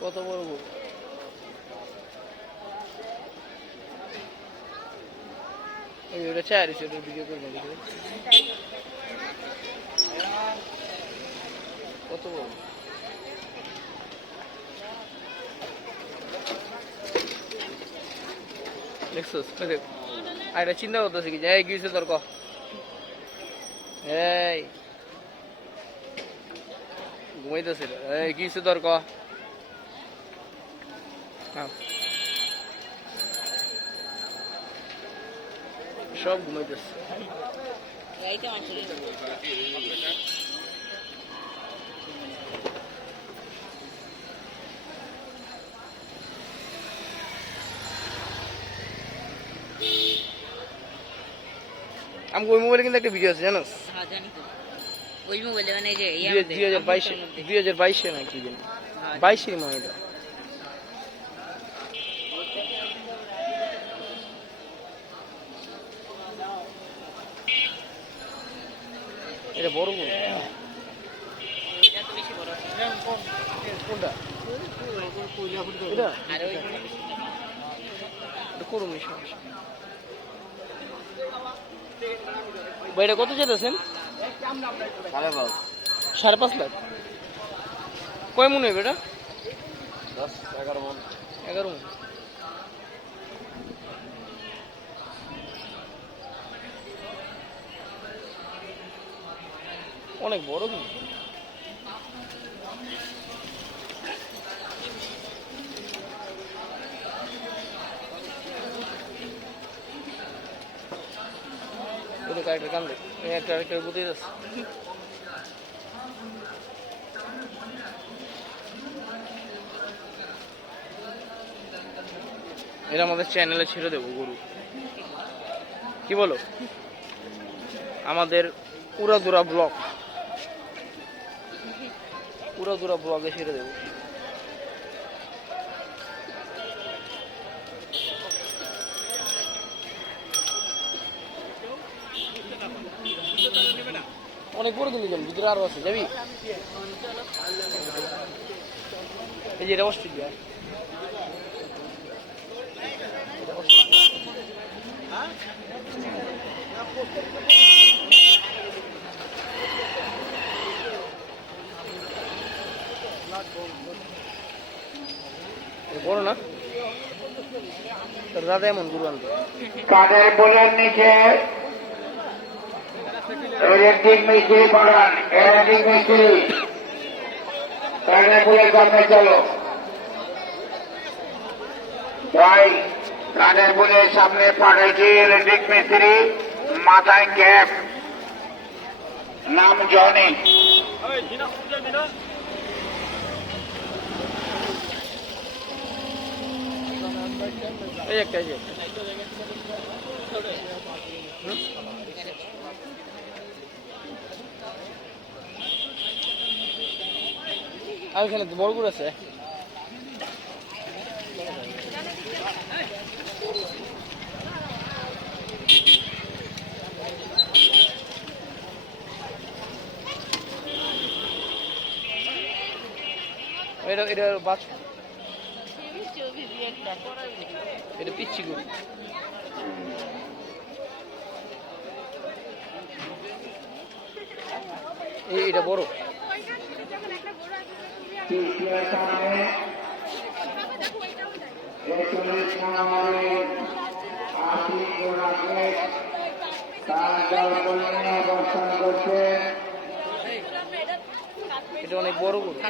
কত বড় গরু এটা চাই সেটার ভিডিও করবেন কত বড় দেখছোস দেখ আর এটা চিন্তা করতেছে কি যাই গিয়েছে তোর ক এই ঘুমাইতেছিল এই গিয়েছে তোর ক সব ঘুমাইতেছে আমি ওই মোবাইলে কিন্তু একটা ভিডিও আছে জানোস ওই মোবাইলে মানে যে 2022 না কি জানি 22 মনে এটা এটা বড় গরু এটা তো বেশি বড় কোনটা এটা আর ওই এটা করুন সমস্যা ভাই এটা কত যেতেছেন 5.5 লাখ কয় মনে হবে এটা 10-11 মন 11 মন অনেক বড় কিন্তু একটা কান দেখ একটা আরেকটা বুঝে যাচ্ছে এটা আমাদের চ্যানেলে ছেড়ে দেবো গরু কি বলো আমাদের উড়াদুরা ব্লগে ছেড়ে দেবো অনেক বড় দিলি যাবো ভিতরে আরো আছে যাবি এই যে এটা অস্ট্রেলিয়া বড় না তোর দাদা এমন গরু আনতো কাদের বোলের নিচে ইলেকট্রিক মিস্ত্রি পাঠান ইলেকট্রিক মিস্ত্রি কাদের বোলের সামনে চলো ভাই কাদের বোলের সামনে পাঠাইছি ইলেকট্রিক মিস্ত্রি মাথায় ক্যাপ নাম জনি এই একটা আর এখানে বড় গরু আছে এটা বাছ এটা পিচ্ছি গরু এটা বড় এটা অনেক বড় গরু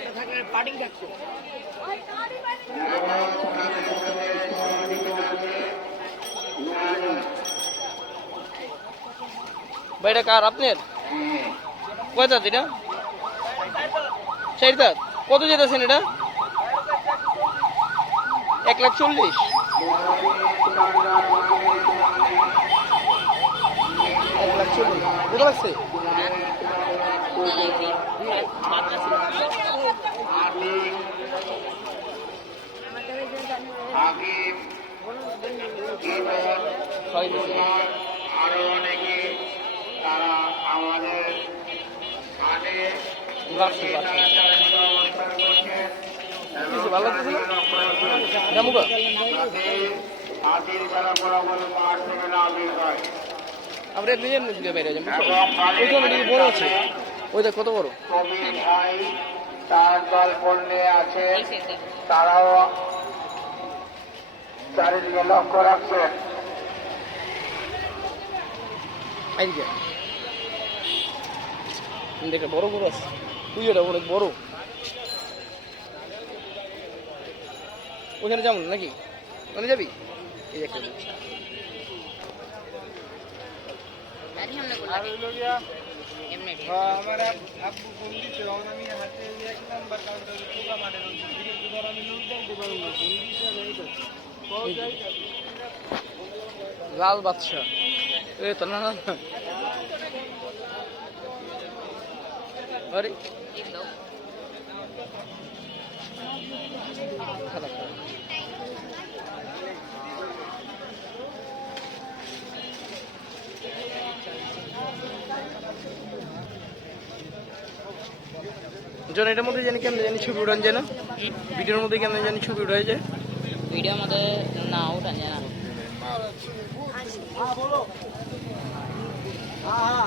ভাই এটা কার আপনার কয় দাঁত এটা 4 দাঁত কত যেতেছেন এটা 1,40,000 1,40,000 বুঝতে পারছি আরো অনেকে তারা আমাদের হাটে অবস্থান করছেন কিছু ভালো লাগতেছে না জামুকা হাতির যারা বরাবর মাঠ থেকে না বের হয় আমরা নিজের দিকে বাইরে যাবো ওই জন্য দিকে বড় আছে ওই দেখ কত বড় কবির ভাই তার দল পণ্যে আছে এই সেটটা তারাও চারিদিকে লক্ষ্য রাখছেন এইদিকে দেখে বড় বড় আছে তুই এটা অনেক বড় ওখানে যাবো নাকি ওখানে যাবি এই একটা আরে हमने बोला এমনি আমার আব্বু ফোন দিচ্ছে তখন আমি হাতে এক নাম্বার কাউন্টারে পোকা মাঠে দিকে ধর আমি লোক দেন দেবো না ফোন দিচ্ছে আমি এই তো লাল বাদশা এ তো না না না। আরে एक दो খারাপ জন এটার মধ্যে জানি কেমন জানি ছবি উঠান যায় না ভিডিওর মধ্যে কেমন জানি ছবি উঠা যায় वीडियो मध्ये ना उठान जाणार हाँ बोलो हाँ हाँ